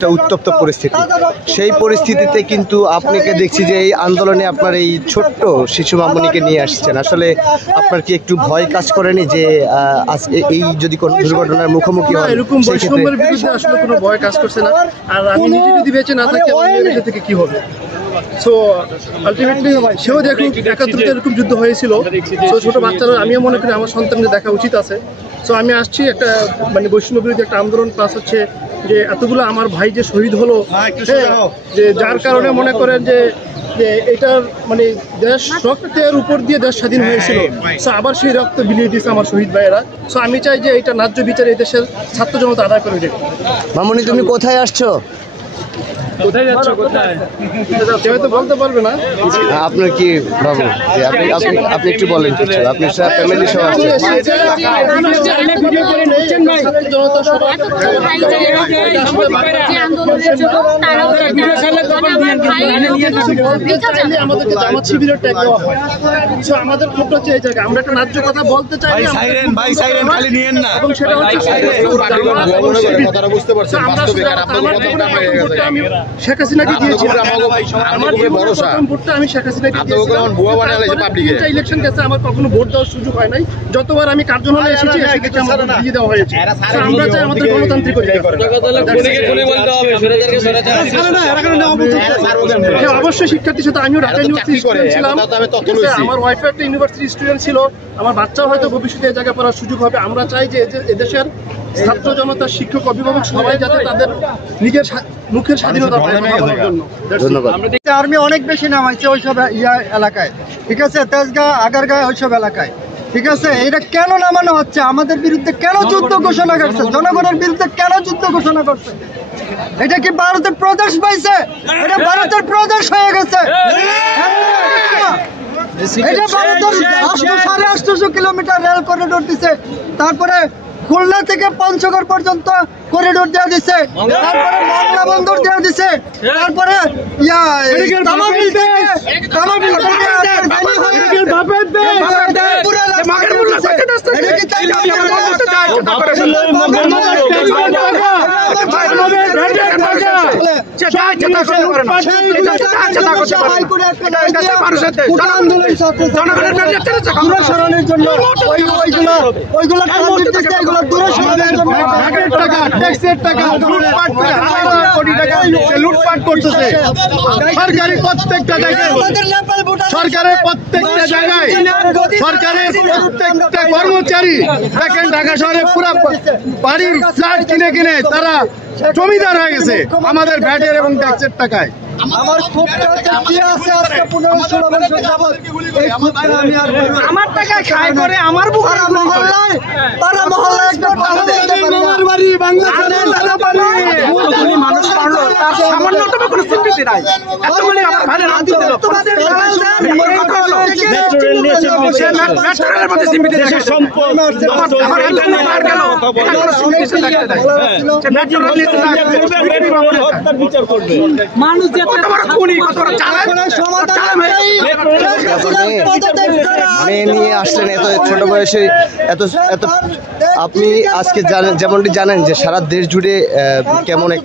উত্তপ্ত পরিস্থিতি, সেই পরিস্থিতিতে কিন্তু আপনাকে দেখছি যে এই আন্দোলনে আপনার এই ছোট্ট শিশু মামুনিকে নিয়ে আসছেন। আসলে আপনার কি একটু ভয় কাজ করেনি যে এই যদি কোনো দুর্ঘটনার মুখোমুখি হয়? এরকম বৈষম্যের বিরুদ্ধে আসলে কোনো ভয় কাজ করছে না। আর আমি নিজে যদি বেঁচে না থাকি আমার মেয়ের বেঁচে থেকে কী হবে? সো আলটিমেটলি সেও দেখুক ৭১-তে এরকম যুদ্ধ হয়েছিল। সো ছোটো বাচ্চারা আমিও মনে করি আমার সন্তানদের দেখা উচিত আছে। সো আমি আসছি একটা মানে বৈষম্য বিরোধী একটা আন্দোলন, প্লাস হচ্ছে যে এতগুলো আমার ভাই যে শহীদ হলো, যে যার কারণে মনে করেন যে এটার মানে দেশ রক্তের উপর দিয়ে দেশ স্বাধীন হয়েছিল। সো আবার সেই রক্ত বিলিয়ে দিয়েছে আমার শহীদ ভাইয়েরা। সো আমি চাই যে এটা ন্যায্য বিচার এই দেশের ছাত্র জনতা আদায় করে দেবে। মামুনি, তুমি কোথায় আসছো? কোথায় যাচ্ছ? কোথায় কেউ তো বলতে পারবে না। আপনার কি বাবু, আপনি একটু বলেন কিছু, আপনি ফ্যামিলি সহ আসছেন। আমাদেরকে জামাত শিবিরের ট্যাগ দেওয়া হয়। আমাদের ক্ষেত্রে হচ্ছে এই জায়গায় আমরা একটা ন্যায্য কথা বলতে চাই এবং সেটা হচ্ছে আমি শেখ হাসিনাকে দিয়েছিলাম। ভোটটা আমি শেখ হাসিনাকে দিয়েছিলাম। ইলেকশন গেছে, আমার কখনো ভোট দেওয়ার সুযোগ হয় নাই। যতবার আমি কার্যালয়ে এসেছি সেক্ষেত্রে আমাদের দিয়ে দেওয়া হয়েছে। আমরা চাই আমাদের গণতান্ত্রিক অবশ্যই শিক্ষার্থীর সাথে আমিও ঢাকা ইউনিভার্সিটি স্টুডেন্ট ছিলাম। আমার ওয়াইফও একটা ইউনিভার্সিটি স্টুডেন্ট ছিল। আমার বাচ্চাও হয়তো ভবিষ্যতে এই জায়গায় পড়ার সুযোগ হবে। আমরা চাই যে এদেশের ছাত্র জনতা, শিক্ষক, অভিভাবক সবাই যাতে তাদের নিজের মুখের স্বাধীনতা পায়। ধন্যবাদ। আর্মি অনেক বেশি নামাইছে ওইসব এলাকায়, ঠিক আছে, তেজগাঁ, আগারগাঁও, ওইসব এলাকায়, ঠিক আছে। এটা কেন নামানো হচ্ছে? আমাদের বিরুদ্ধে কেন যুদ্ধ ঘোষণা করছে? জনগণের বিরুদ্ধে কেন যুদ্ধ ঘোষণা করছে? এটা কি ভারতের প্রদেশ পাইছে? এটা ভারতের প্রদেশ হয়ে গেছে। এটা ভারতের 850 কিলোমিটার রেল করিডোর দিছে, তারপরে খুলনা থেকে পঞ্চগড় পর্যন্ত করিডোর দেওয়া দিছে, তারপরে মংলা বন্দর দেওয়া দিছে, তারপরে লুটপাট করতেছে সরকারের প্রত্যেকটা জায়গায়। সরকারের প্রত্যেকটা জায়গায় সরকারের প্রত্যেকটা কর্মচারী দেখেন ঢাকা শহরে পুরো বাড়ির ফ্ল্যাট কিনে কিনে তারা জমিদার হয়ে গেছে আমাদের ভ্যাটের এবং ট্যাক্সের টাকায়। আমার ক্ষোভটা কি আছে আজকে 15-16 বছর যাবত এই ক্ষোভটা আমি আর আমার টাকা খায় করে আমার বুকের মহল্লায় একটা মামার বাড়ি বাংলাদেশের দাদা বাড়ি উনি মানুষ পারলো তার সামান্যতম কোনো স্বীকৃতি নাই। এতগুলি আমার ভাইয়ের হাত দিল তোমাদের মেট্রো রেল নিয়ে মেট্রোরেলের মধ্যে স্বীকৃতি দেশের সম্পদ আমার একদম মার গেল এটা কোনো স্বীকৃতি লাগতে নাই। মেট্রো রেল নিয়ে হত্যার বিচার করবে মানুষ মেয়ে নিয়ে আসলেন এত ছোট বয়সে, এত আপনি আজকে যেমনটি জানেন যে সারা দেশ জুড়ে কেমন একটা